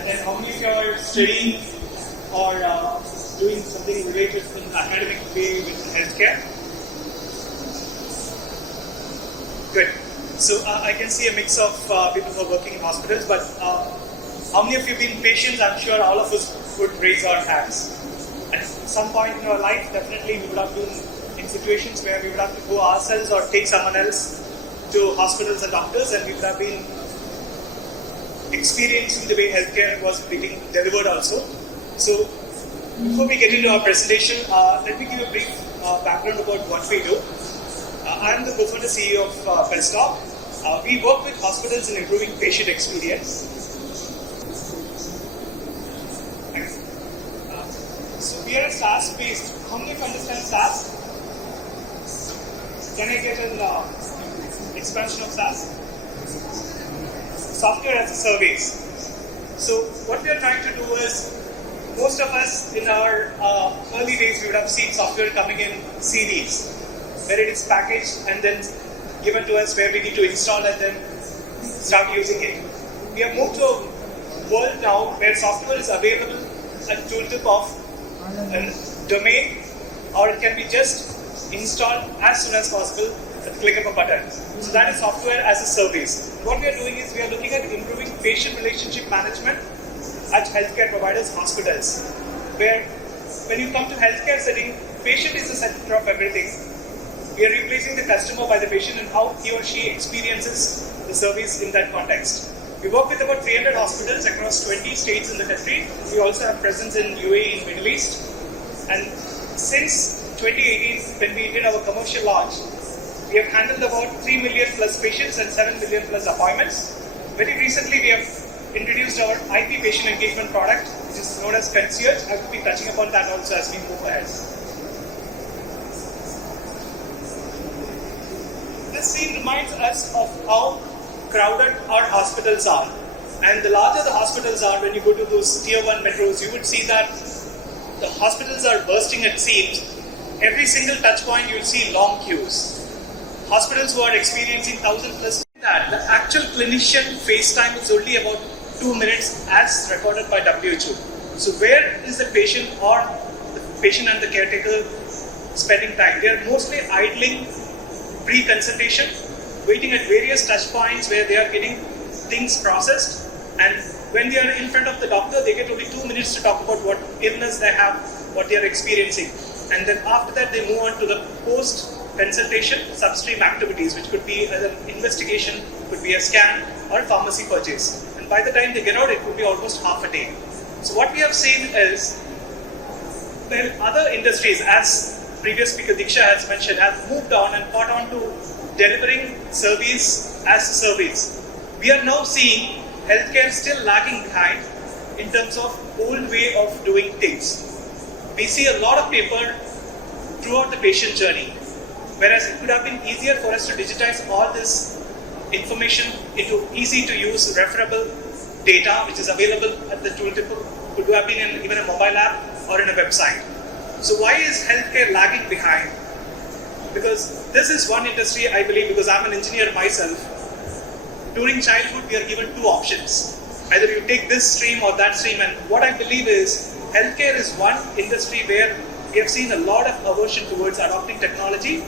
And then how many of you are studying or doing something related in academic way with healthcare? Good. So I can see a mix of people who are working in hospitals, but how many of you have been patients? I'm sure all of us would raise our hands. At some point in our life, definitely we would have been in situations where we would have to go ourselves or take someone else to hospitals and doctors, and we would have been experiencing the way healthcare was being delivered also. So before we get into our presentation, let me give a brief background about what we do. I am the co-founder CEO of BestDoc. We work with hospitals in improving patient experience. So we are a SaaS-based. How many of you understand SaaS? Can I get an expansion of SaaS? Software as a service. So what we are trying to do is, most of us in our early days, we would have seen software coming in CDs, where it is packaged and then given to us where we need to install and then start using it. We have moved to a world now where software is available at tooltip of a domain, or it can be just installed as soon as possible at the click of a button. So that is software as a service. What we are doing is we are looking at improving patient relationship management at healthcare providers, hospitals, where when you come to healthcare setting, patient is the center of everything. We are replacing the customer by the patient and how he or she experiences the service in that context. We work with about 300 hospitals across 20 states in the country. We also have presence in UAE, in Middle East. And since 2018, when we did our commercial launch, we have handled about 3 million plus patients and 7 million plus appointments. Very recently, we have introduced our IP patient engagement product, which is known as Concierge. I will be touching upon that also as we move ahead. This scene reminds us of how crowded our hospitals are. And the larger the hospitals are, when you go to those tier 1 metros, you would see that the hospitals are bursting at seams. Every single touch point, you will see long queues. Hospitals who are experiencing 1,000 plus, that the actual clinician face time is only about 2 minutes as recorded by WHO. So where is the patient or the patient and the caretaker spending time? They are mostly idling pre-consultation, waiting at various touch points where they are getting things processed, and when they are in front of the doctor, they get only 2 minutes to talk about what illness they have, what they are experiencing, and then after that they move on to the post-consultation substream activities, which could be either investigation, could be a scan, or a pharmacy purchase. And by the time they get out, it could be almost half a day. So what we have seen is, well, other industries, as previous speaker Diksha has mentioned, have moved on and caught on to delivering service as a service. We are now seeing healthcare still lagging behind in terms of old way of doing things. We see a lot of paper throughout the patient journey, whereas it could have been easier for us to digitize all this information into easy to use referable data which is available at the tooltip, could have been in even a mobile app or in a website. So why is healthcare lagging behind? Because this is one industry, I believe, because I'm an engineer myself. During childhood, we are given two options. Either you take this stream or that stream, and what I believe is healthcare is one industry where we have seen a lot of aversion towards adopting technology.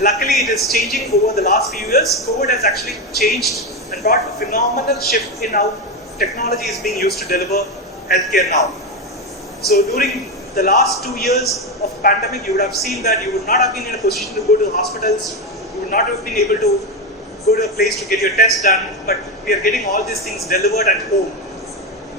Luckily, it is changing over the last few years. COVID has actually changed and brought a phenomenal shift in how technology is being used to deliver healthcare now. So during the last 2 years of pandemic, you would have seen that you would not have been in a position to go to the hospitals, you would not have been able to go to a place to get your test done, but we are getting all these things delivered at home,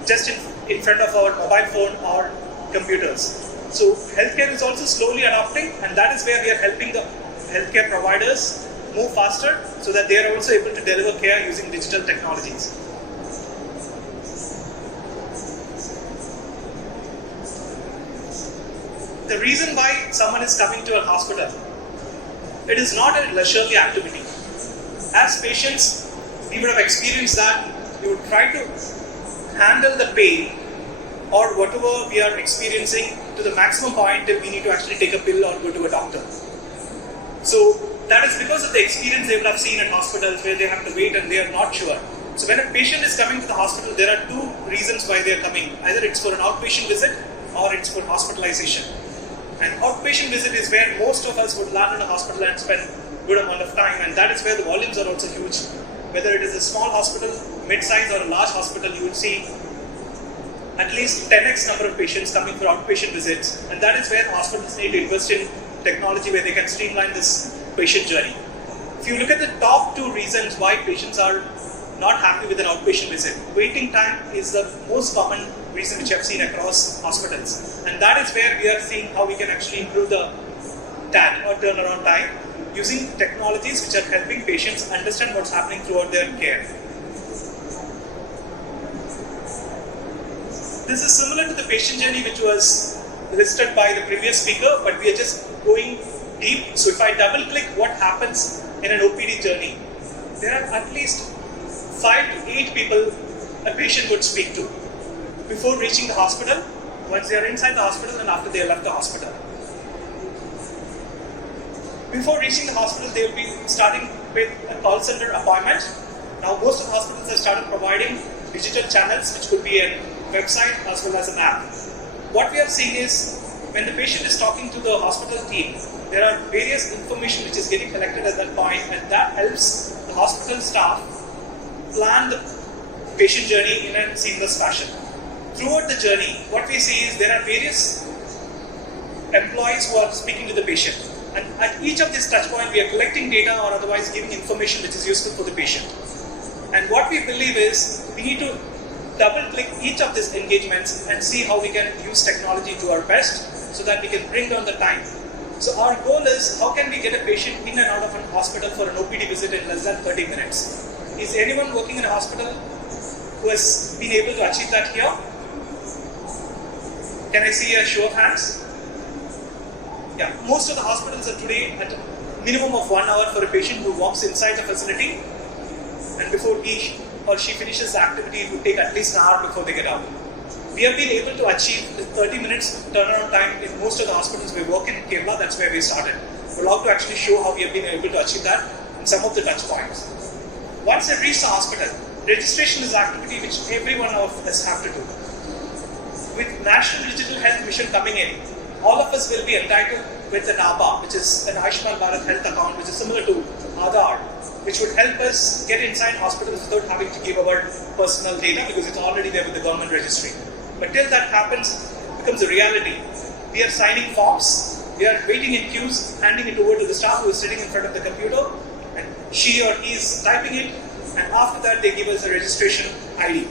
just in front of our mobile phone or computers. So healthcare is also slowly adopting, and that is where we are helping the healthcare providers move faster so that they are also able to deliver care using digital technologies. The reason why someone is coming to a hospital, it is not a leisurely activity. As patients, we would have experienced that we would try to handle the pain or whatever we are experiencing to the maximum point till we need to actually take a pill or go to a doctor. So that is because of the experience they would have seen in hospitals where they have to wait and they are not sure. So when a patient is coming to the hospital, there are two reasons why they are coming. Either it's for an outpatient visit or it's for hospitalization. An outpatient visit is where most of us would land in a hospital and spend a good amount of time, and that is where the volumes are also huge. Whether it is a small hospital, mid-size or a large hospital, you will see at least 10x number of patients coming for outpatient visits, and that is where hospitals need to invest in technology where they can streamline this patient journey. If you look at the top two reasons why patients are not happy with an outpatient visit, waiting time is the most common reason which I've seen across hospitals, and that is where we are seeing how we can actually improve the TAT or turnaround time using technologies which are helping patients understand what's happening throughout their care. This is similar to the patient journey which was listed by the previous speaker, but we are just going deep. So if I double click what happens in an OPD journey, there are at least 5 to 8 people a patient would speak to before reaching the hospital, once they are inside the hospital, and after they left the hospital. Before reaching the hospital, they will be starting with a call center appointment. Now most of the hospitals have started providing digital channels, which could be a website as well as an app. What we are seeing is when the patient is talking to the hospital team, there are various information which is getting collected at that point, and that helps the hospital staff plan the patient journey in a seamless fashion. Throughout the journey, what we see is there are various employees who are speaking to the patient, and at each of these touch points, we are collecting data or otherwise giving information which is useful for the patient. And what we believe is we need to double click each of these engagements and see how we can use technology to our best so that we can bring down the time. So our goal is how can we get a patient in and out of an hospital for an OPD visit in less than 30 minutes. Is anyone working in a hospital who has been able to achieve that here? Can I see a show of hands? Yeah, most of the hospitals are today at a minimum of 1 hour for a patient who walks inside the facility, and before he or she finishes the activity, it will take at least an hour before they get out. We have been able to achieve the 30 minutes turnaround time in most of the hospitals we work in Kerala. That's where we started. We'd love to actually show how we have been able to achieve that in some of the touch points. Once they reach the hospital, registration is an activity which every one of us have to do. With National Digital Health Mission coming in, all of us will be entitled with an ABA, which is an Ayushman Bharat health account, which is similar to Aadhaar, which would help us get inside hospitals without having to give our personal data because it's already there with the government registry. But till that happens, it becomes a reality. We are signing forms, we are waiting in queues, handing it over to the staff who is sitting in front of the computer, and she or he is typing it, and after that they give us a registration ID.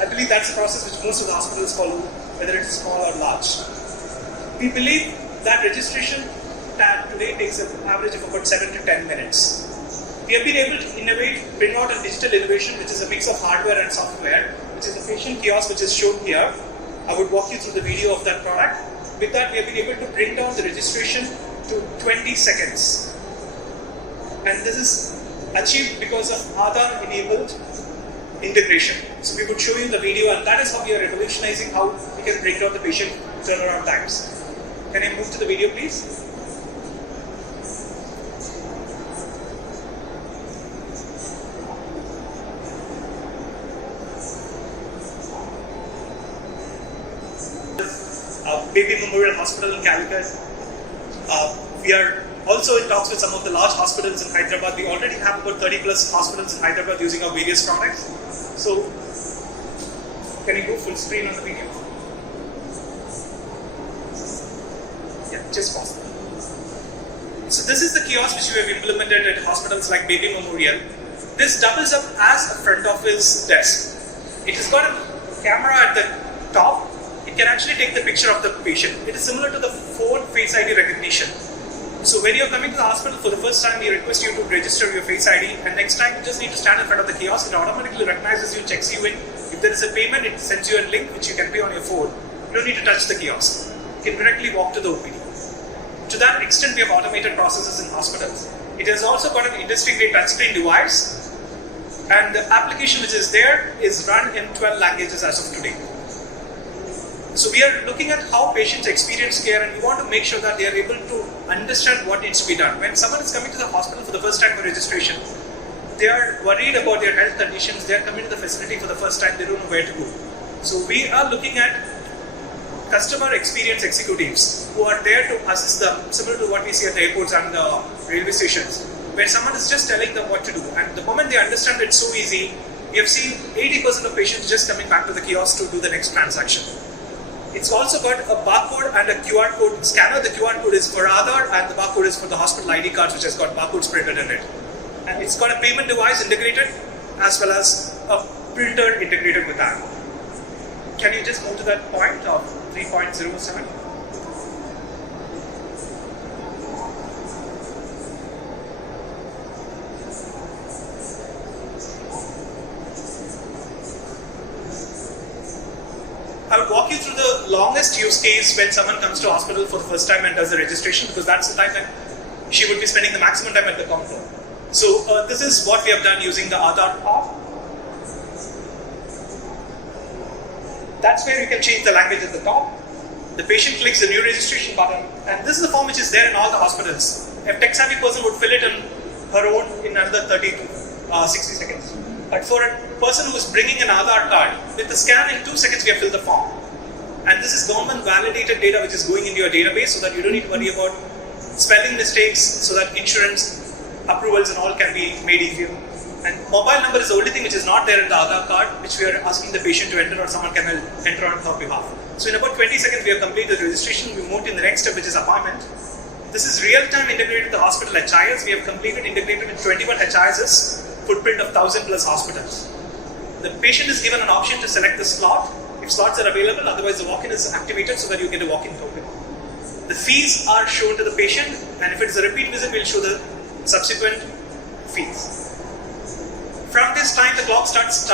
I believe that's a process which most of the hospitals follow, whether it is small or large. We believe that registration tab today takes an average of about 7 to 10 minutes. We have been able to innovate, bring out a digital innovation, which is a mix of hardware and software, which is a patient kiosk, which is shown here. I would walk you through the video of that product. With that, we have been able to bring down the registration to 20 seconds. And this is achieved because of Aadhaar-enabled integration. So we would show you in the video, and that is how we are revolutionizing how we can bring down the patient turnaround times. Can I move to the video, please? Baby Memorial Hospital in Calicut. We are also in talks with some of the large hospitals in Hyderabad. We already have about 30 plus hospitals in Hyderabad using our various products. So, can you go full screen on the video? Yeah, just pause. So this is the kiosk which we have implemented at hospitals like Baby Memorial. This doubles up as a front office desk. It has got a camera at the top. It can actually take the picture of the patient. It is similar to the phone Face ID recognition. So when you're coming to the hospital for the first time, we request you to register your Face ID, and next time you just need to stand in front of the kiosk. It automatically recognizes you, checks you in. If there is a payment, it sends you a link which you can pay on your phone. You don't need to touch the kiosk. You can directly walk to the OPD. To that extent, we have automated processes in hospitals. It has also got an industry-grade touchscreen device, and the application which is there is run in 12 languages as of today. So we are looking at how patients experience care, and we want to make sure that they are able to understand what needs to be done. When someone is coming to the hospital for the first time for registration, they are worried about their health conditions, they are coming to the facility for the first time, they don't know where to go. So we are looking at customer experience executives who are there to assist them, similar to what we see at the airports and the railway stations, where someone is just telling them what to do. And the moment they understand it's so easy, we have seen 80% of patients just coming back to the kiosk to do the next transaction. It's also got a barcode and a QR code scanner. The QR code is for Aadhaar and the barcode is for the hospital ID cards, which has got barcodes printed in it. And it's got a payment device integrated as well as a printer integrated with that. Can you just move to that point of 3.07? I would walk you through the longest use case when someone comes to hospital for the first time and does the registration, because that's the time that she would be spending the maximum time at the counter. So this is what we have done using the Aadhaar app. That's where you can change the language at the top. The patient clicks the new registration button, and this is the form which is there in all the hospitals. A tech-savvy person would fill it on her own in another 30 to 60 seconds. But for a person who is bringing an Aadhaar card, with the scan in 2 seconds we have filled the form. And this is government validated data which is going into your database so that you don't need to worry about spelling mistakes, so that insurance approvals and all can be made easier. And mobile number is the only thing which is not there in the Aadhaar card, which we are asking the patient to enter, or someone can enter on her behalf. So in about 20 seconds we have completed the registration. We moved in the next step, which is appointment. This is real-time integrated with the hospital HIS. We have completed integrated with 21 HISs, footprint of 1,000 plus hospitals. The patient is given an option to select the slot, if slots are available, otherwise the walk-in is activated so that you get a walk-in token. The fees are shown to the patient, and if it's a repeat visit, we'll show the subsequent fees. From this time, the clock starts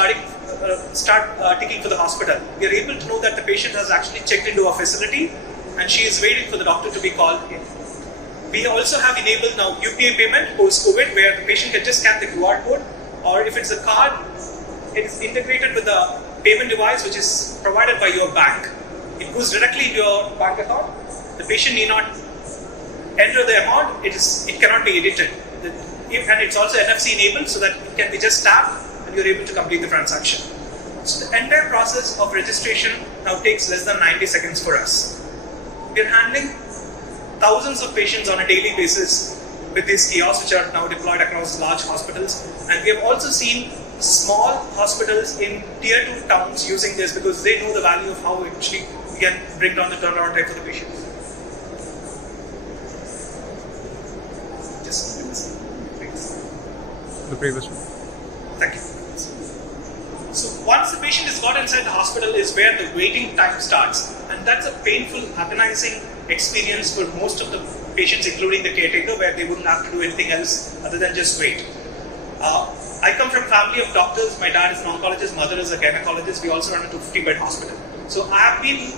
ticking for the hospital. We are able to know that the patient has actually checked into a facility, and she is waiting for the doctor to be called in. We also have enabled now UPI payment post-COVID, where the patient can just scan the QR code, or if it's a card, it is integrated with the payment device which is provided by your bank. It goes directly into your bank account. The patient need not enter the amount, it cannot be edited. And it's also NFC enabled so that it can be just tapped and you're able to complete the transaction. So the entire process of registration now takes less than 90 seconds for us. We're handling thousands of patients on a daily basis with these kiosks, which are now deployed across large hospitals. And we have also seen small hospitals in tier 2 towns using this because they know the value of how actually we can bring down the turnaround time for the patients. The previous one. Thank you. So once the patient is got inside the hospital is where the waiting time starts, and that's a painful, agonizing experience for most of the patients, including the caretaker, where they wouldn't have to do anything else other than just wait. I come from a family of doctors. My dad is an oncologist, mother is a gynecologist. We also run a 250-bed hospital. So I have been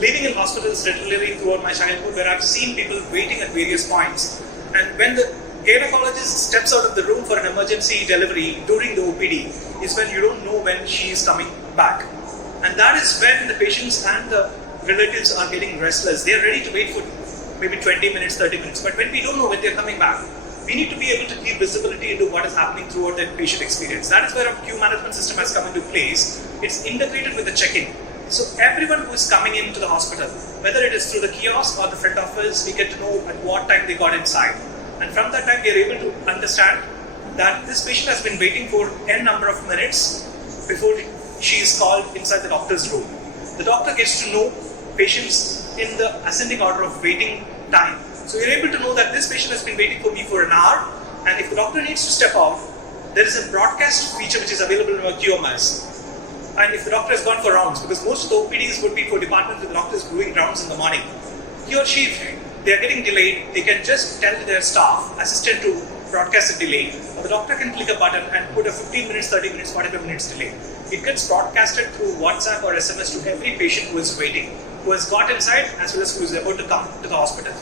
living in hospitals regularly throughout my childhood, where I've seen people waiting at various points. And when the gynecologist steps out of the room for an emergency delivery during the OPD is when you don't know when she is coming back. And that is when the patients and the relatives are getting restless. They are ready to wait for maybe 20 minutes, 30 minutes. But when we don't know when they're coming back, we need to be able to give visibility into what is happening throughout that patient experience. That is where our queue management system has come into place. It's integrated with the check-in. So everyone who is coming into the hospital, whether it is through the kiosk or the front office, we get to know at what time they got inside. And from that time, we are able to understand that this patient has been waiting for n number of minutes before she is called inside the doctor's room. The doctor gets to know patients in the ascending order of waiting time. So you're able to know that this patient has been waiting for me for an hour, and if the doctor needs to step out, there is a broadcast feature which is available in our QMS. And if the doctor has gone for rounds, because most of the OPDs would be for departments where the doctor is doing rounds in the morning, he or she, if they are getting delayed, they can just tell their staff, assistant to broadcast a delay, or the doctor can click a button and put a 15 minutes, 30 minutes, 45 minutes delay. It gets broadcasted through WhatsApp or SMS to every patient who is waiting, who has got inside as well as who is about to come to the hospital.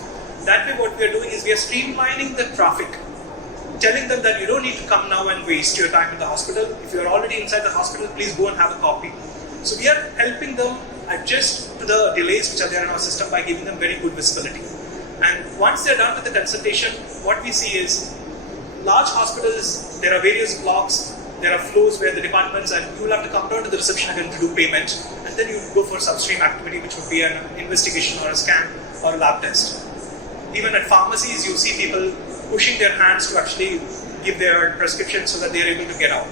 That way what we are doing is we are streamlining the traffic, telling them that you don't need to come now and waste your time in the hospital. If you are already inside the hospital, please go and have a copy. So we are helping them adjust to the delays which are there in our system by giving them very good visibility. And once they're done with the consultation, what we see is large hospitals, there are various blocks, there are floors where the departments, and you will have to come down to the reception again to do payment, and then you go for substream activity, which would be an investigation or a scan or a lab test. Even at pharmacies, you see people pushing their hands to actually give their prescription so that they are able to get out.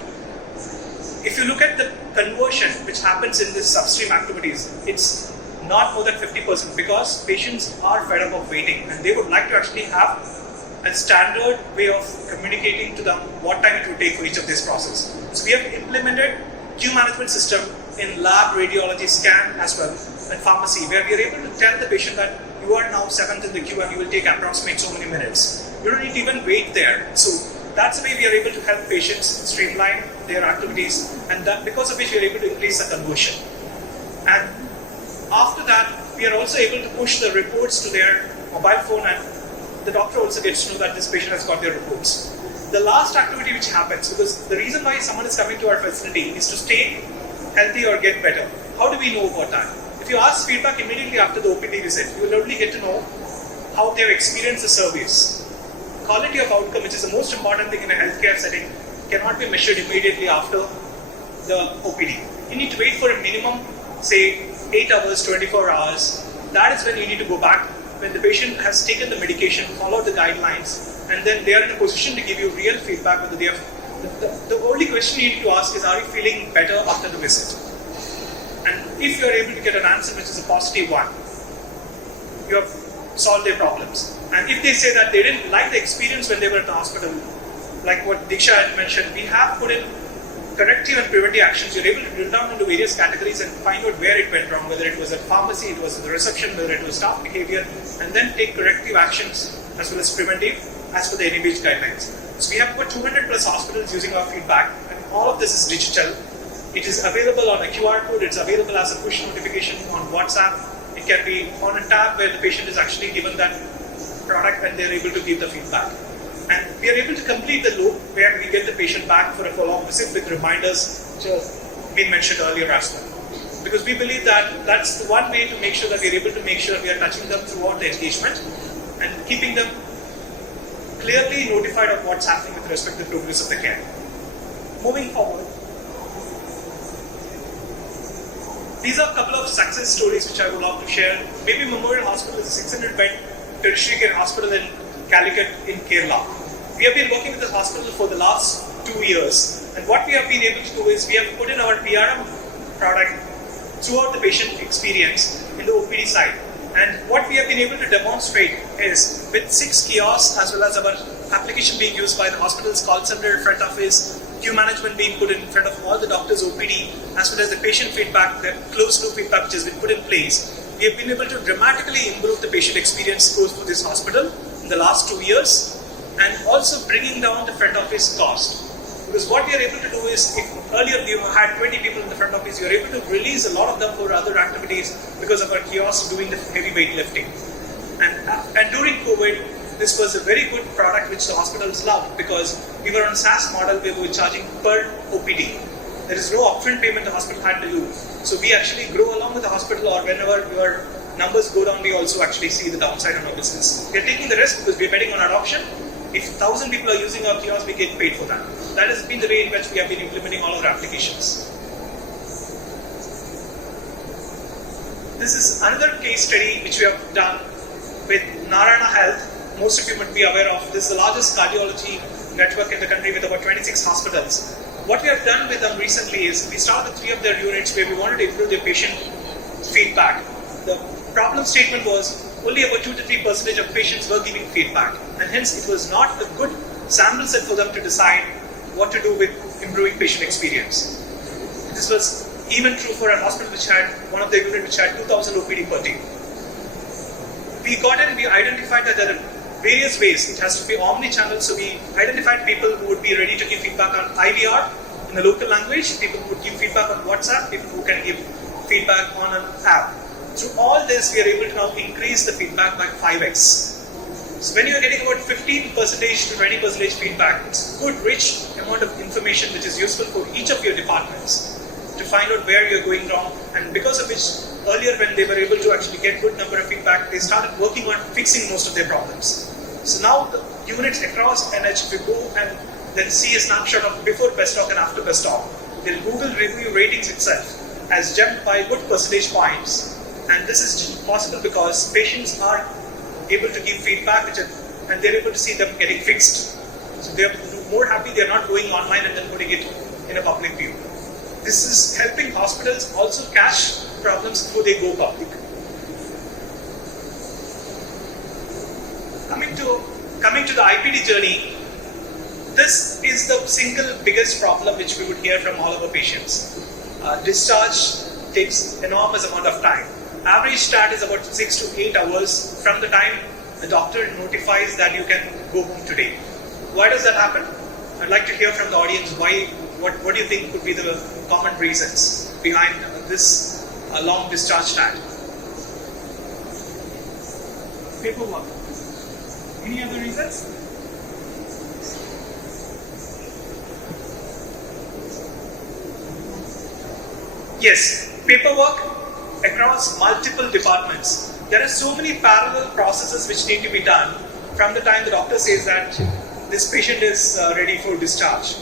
If you look at the conversion which happens in these upstream activities, it's not more than 50% because patients are fed up of waiting and they would like to actually have a standard way of communicating to them what time it would take for each of these processes. So we have implemented queue management system in lab, radiology, scan as well, and pharmacy, where we are able to tell the patient that you are now 7th in the queue and you will take approximately so many minutes. You don't need to even wait there. So that's the way we are able to help patients streamline their activities, and that because of which we are able to increase the conversion. And after that, we are also able to push the reports to their mobile phone, and the doctor also gets to know that this patient has got their reports. The last activity which happens, because the reason why someone is coming to our facility is to stay healthy or get better. How do we know about that? If you ask feedback immediately after the OPD visit, you will only get to know how they have experienced the service. Quality of outcome, which is the most important thing in a healthcare setting, cannot be measured immediately after the OPD. You need to wait for a minimum, say, 8 hours, 24 hours. That is when you need to go back, when the patient has taken the medication, followed the guidelines, and then they are in a position to give you real feedback whether they have. The only question you need to ask is, are you feeling better after the visit? And if you are able to get an answer which is a positive one, you have solved their problems. And if they say that they didn't like the experience when they were at the hospital, like what Diksha had mentioned, we have put in corrective and preventive actions. You're able to drill down into various categories and find out where it went wrong, whether it was at pharmacy, it was at the reception, whether it was staff behavior, and then take corrective actions as well as preventive as per the NABH guidelines. So we have about 200 plus hospitals using our feedback, and all of this is digital. It is available on a QR code, it's available as a push notification on WhatsApp. It can be on a tab where the patient is actually given that product and they're able to give the feedback. And we are able to complete the loop where we get the patient back for a follow-up visit with reminders which have been mentioned earlier as well. Because we believe that that's the one way to make sure that we are able to make sure we are touching them throughout the engagement and keeping them clearly notified of what's happening with respect to the progress of the care. Moving forward, these are a couple of success stories which I would love to share. Maybe Memorial Hospital is a 600-bed tertiary care hospital in Calicut in Kerala. We have been working with this hospital for the last 2 years, and what we have been able to do is we have put in our PRM product throughout the patient experience in the OPD side. And what we have been able to demonstrate is with 6 kiosks as well as our application being used by the hospital's call center, front office, queue management being put in front of all the doctors' OPD, as well as the patient feedback, the closed-loop feedback which has been put in place, we have been able to dramatically improve the patient experience scores for this hospital in the last 2 years, and also bringing down the front office cost. Because what we are able to do is, if earlier we had 20 people in the front office, we are able to release a lot of them for other activities because of our kiosks doing the heavyweight lifting. And during COVID, this was a very good product which the hospitals loved because we were on a SaaS model where we were charging per OPD. There is no upfront payment the hospital had to do. So we actually grow along with the hospital, or whenever your numbers go down, we also actually see the downside on our business. We are taking the risk because we are betting on adoption. If 1,000 people are using our kiosk, we get paid for that. That has been the way in which we have been implementing all our applications. This is another case study which we have done with Narayana Health. Most of you might be aware of. This is the largest cardiology network in the country with about 26 hospitals. What we have done with them recently is we started with 3 of their units where we wanted to improve their patient feedback. The problem statement was only about 2 to 3% of patients were giving feedback, and hence it was not a good sample set for them to decide what to do with improving patient experience. This was even true for a hospital which had one of the units which had 2,000 OPD per day. We got in, we identified that there are various ways. It has to be omni-channel, so we identified people who would be ready to give feedback on IVR in the local language, people who would give feedback on WhatsApp, people who can give feedback on an app. Through all this, we are able to now increase the feedback by 5x. So when you are getting about 15% to 20% feedback, it's a good, rich amount of information which is useful for each of your departments to find out where you're going wrong, and because of which earlier when they were able to actually get good number of feedback, they started working on fixing most of their problems. So now units across NH, if you go and then see a snapshot of before BestDoc and after BestDoc, the Google review ratings itself has jumped by good percentage points. And this is possible because patients are able to give feedback and they're able to see them getting fixed. So they're more happy they're not going online and then putting it in a public view. This is helping hospitals also catch problems before they go public. Coming to the IPD journey, this is the single biggest problem which we would hear from all of our patients. Discharge takes enormous amount of time. Average stat is about 6 to 8 hours from the time the doctor notifies that you can go home today. Why does that happen? I'd like to hear from the audience what do you think could be the common reasons behind this long discharge stat? Paperwork. Any other reasons? Yes, paperwork across multiple departments. There are so many parallel processes which need to be done from the time the doctor says that this patient is ready for discharge.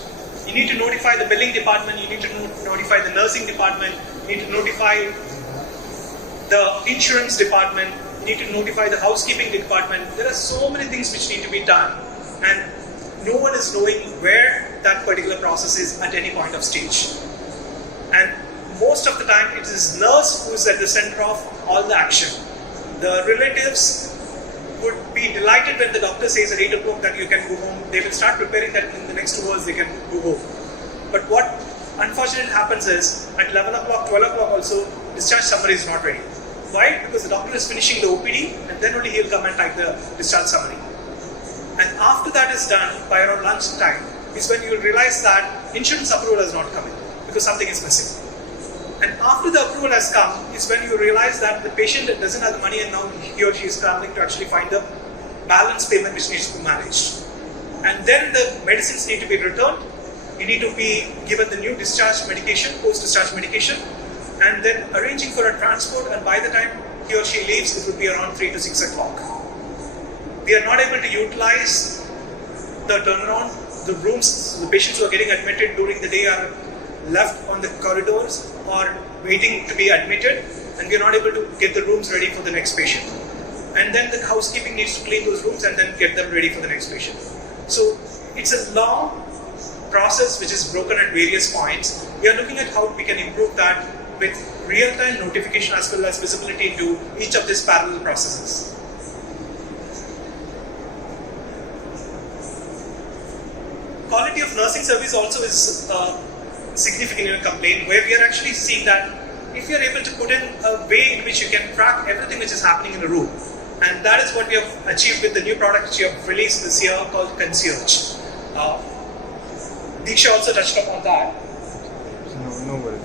You need to notify the billing department, you need to notify the nursing department, you need to notify the insurance department, you need to notify the housekeeping department. There are so many things which need to be done, and no one is knowing where that particular process is at any point of stage. And most of the time it is nurse who is at the center of all the action. The relatives would be delighted when the doctor says at 8 o'clock that you can go home. They will start preparing that in the next 2 hours they can go home. But what unfortunately happens is at 11 o'clock, 12 o'clock also, discharge summary is not ready. Why? Because the doctor is finishing the OPD and then only he'll come and type the discharge summary. And after that is done, by around lunch time, is when you will realize that insurance approval has not come in because something is missing. And after the approval has come is when you realize that the patient doesn't have the money and now he or she is scrambling to actually find the balance payment which needs to be managed. And then the medicines need to be returned. You need to be given the new discharge medication, post-discharge medication, and then arranging for a transport, and by the time he or she leaves, it would be around 3 to 6 o'clock. We are not able to utilize the turnaround. The rooms, the patients who are getting admitted during the day are left on the corridors or waiting to be admitted, and we are not able to get the rooms ready for the next patient. And then the housekeeping needs to clean those rooms and then get them ready for the next patient. So it's a long process which is broken at various points. We are looking at how we can improve that with real-time notification as well as visibility into each of these parallel processes. Quality of nursing service also is significant in a complaint, where we are actually seeing that if you are able to put in a way in which you can track everything which is happening in a room, and that is what we have achieved with the new product which we have released this year called Concierge. Diksha also touched upon that. No.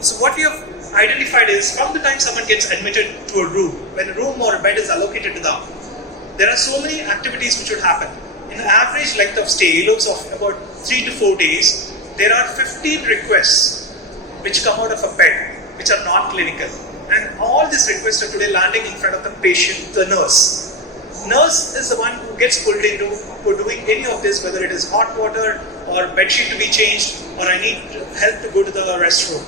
So what we have identified is from the time someone gets admitted to a room, when a room or a bed is allocated to them, there are so many activities which would happen. In the average length of stay, looks of about 3 to 4 days, there are 15 requests which come out of a bed, which are non-clinical. And all these requests are today landing in front of the patient, the nurse. Nurse is the one who gets pulled into for doing any of this, whether it is hot water or bed sheet to be changed, or I need help to go to the restroom.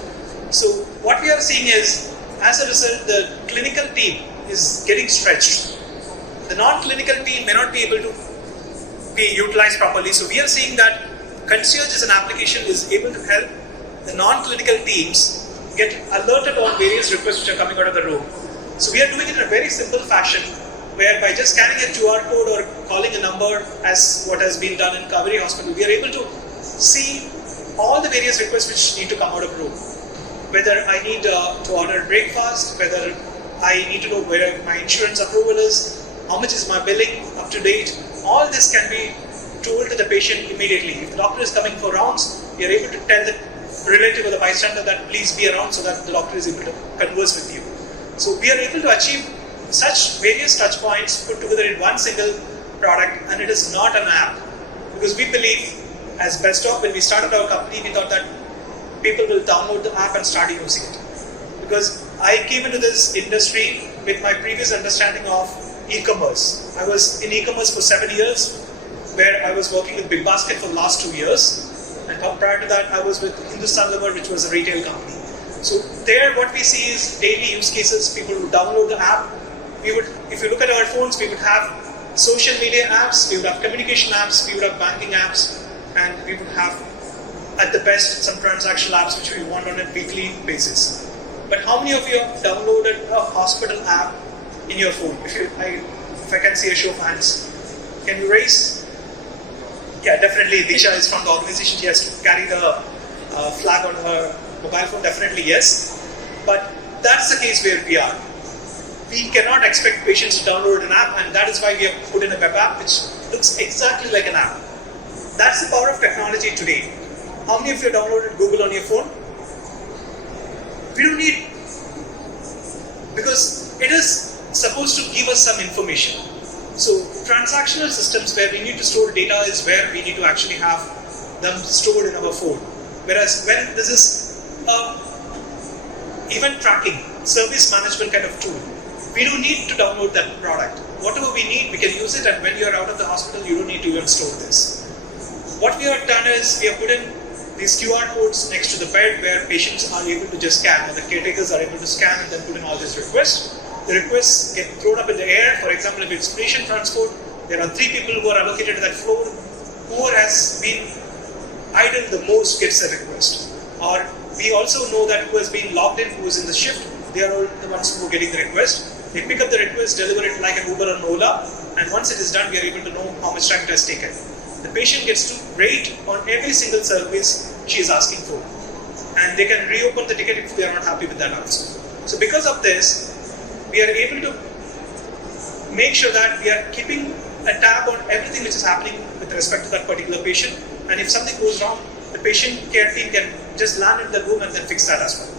So what we are seeing is, as a result, the clinical team is getting stretched. The non-clinical team may not be able to be utilized properly. So we are seeing that Concierge as an application is able to help the non-clinical teams get alerted on various requests which are coming out of the room. So we are doing it in a very simple fashion, where by just scanning a QR code or calling a number, as what has been done in Kaveri Hospital, we are able to see all the various requests which need to come out of room. Whether I need to order breakfast, whether I need to know where my insurance approval is, how much is my billing up to date, all this can be told to the patient immediately. If the doctor is coming for rounds, we are able to tell the relative or the bystander that please be around so that the doctor is able to converse with you. So we are able to achieve such various touch points put together in one single product, and it is not an app. Because we believe, as BestDoc, when we started our company, we thought that people will download the app and start using it. Because I came into this industry with my previous understanding of e-commerce. I was in e-commerce for 7 years, where I was working with Big Basket for the last 2 years. And prior to that, I was with Hindustan Liver, which was a retail company. So there, what we see is daily use cases. People would download the app. If you look at our phones, we would have social media apps, we would have communication apps, we would have banking apps, and we would have, at the best, some transactional apps which we want on a weekly basis. But how many of you have downloaded a hospital app in your phone? If I can see a show of hands, can you raise? Yeah, definitely. Disha is from the organization. She has to carry the flag on her mobile phone. Definitely yes. But that's the case where we are. We cannot expect patients to download an app, and that is why we have put in a web app which looks exactly like an app. That's the power of technology today. How many of you downloaded Google on your phone? We don't need, because it is supposed to give us some information. So transactional systems where we need to store data is where we need to actually have them stored in our phone. Whereas when this is event tracking, service management kind of tool, we don't need to download that product. Whatever we need, we can use it, and when you're out of the hospital, you don't need to even store this. What we have done is we have put in these QR codes next to the bed where patients are able to just scan, or the caretakers are able to scan and then put in all these requests. The requests get thrown up in the air. For example, if it's patient transport, there are 3 people who are allocated to that floor. Whoever has been idle the most gets a request. Or we also know that who has been logged in, who is in the shift, they are all the ones who are getting the request. They pick up the request, deliver it like an Uber or an Ola, and once it is done, we are able to know how much time it has taken. The patient gets to rate on every single service she is asking for, and they can reopen the ticket if they are not happy with that answer. So because of this, we are able to make sure that we are keeping a tab on everything which is happening with respect to that particular patient, and if something goes wrong, the patient care team can just land in the room and then fix that as well.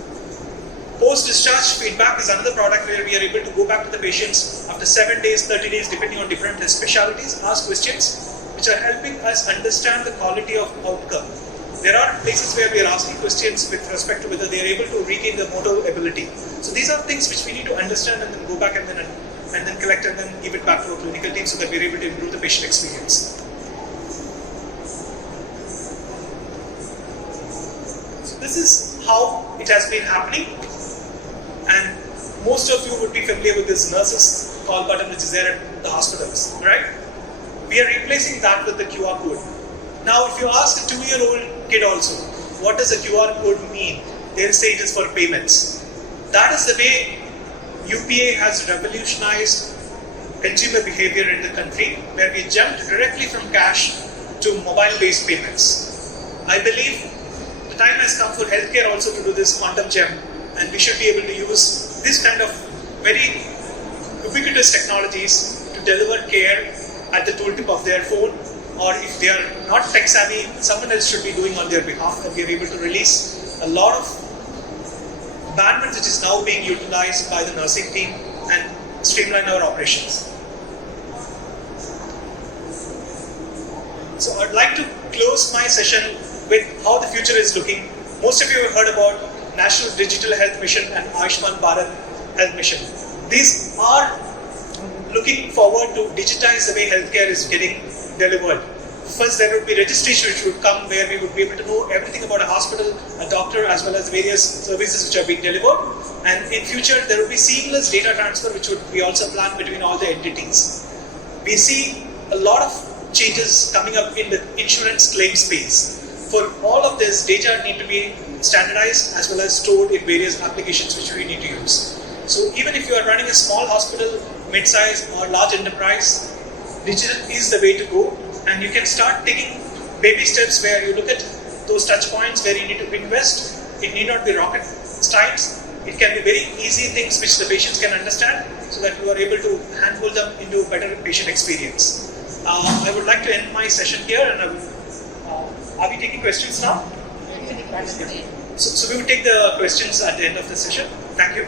Post-discharge feedback is another product where we are able to go back to the patients after 7 days, 30 days, depending on different specialties, ask questions which are helping us understand the quality of outcome. There are places where we are asking questions with respect to whether they are able to regain their motor ability. So these are things which we need to understand and then go back and then collect and then give it back to our clinical team so that we are able to improve the patient experience. So this is how it has been happening. And most of you would be familiar with this nurse's call button which is there at the hospitals, right? We are replacing that with the QR code. Now, if you ask a 2-year-old kid also, what does a QR code mean? They'll say it is for payments. That is the way UPA has revolutionized consumer behavior in the country, where we jumped directly from cash to mobile-based payments. I believe the time has come for healthcare also to do this quantum gem, and we should be able to use this kind of very ubiquitous technologies to deliver care at the tooltip of their phone, or if they are not tech savvy, someone else should be doing on their behalf, and we are able to release a lot of bandwidth which is now being utilized by the nursing team and streamline our operations. So I'd like to close my session with how the future is looking. Most of you have heard about National Digital Health Mission and Ayushman Bharat Health Mission. These are looking forward to digitize the way healthcare is getting delivered. First, there would be registration which would come where we would be able to know everything about a hospital, a doctor, as well as various services which are being delivered. And in future, there would be seamless data transfer which would be also planned between all the entities. We see a lot of changes coming up in the insurance claim space. For all of this, data need to be standardized as well as stored in various applications which we need to use. So even if you are running a small hospital, mid-size or large enterprise, digital is the way to go, and you can start taking baby steps where you look at those touch points where you need to invest. It need not be rocket science. It can be very easy things which the patients can understand so that you are able to handle them into a better patient experience. I would like to end my session here, and are we taking questions now? So we will take the questions at the end of the session. Thank you.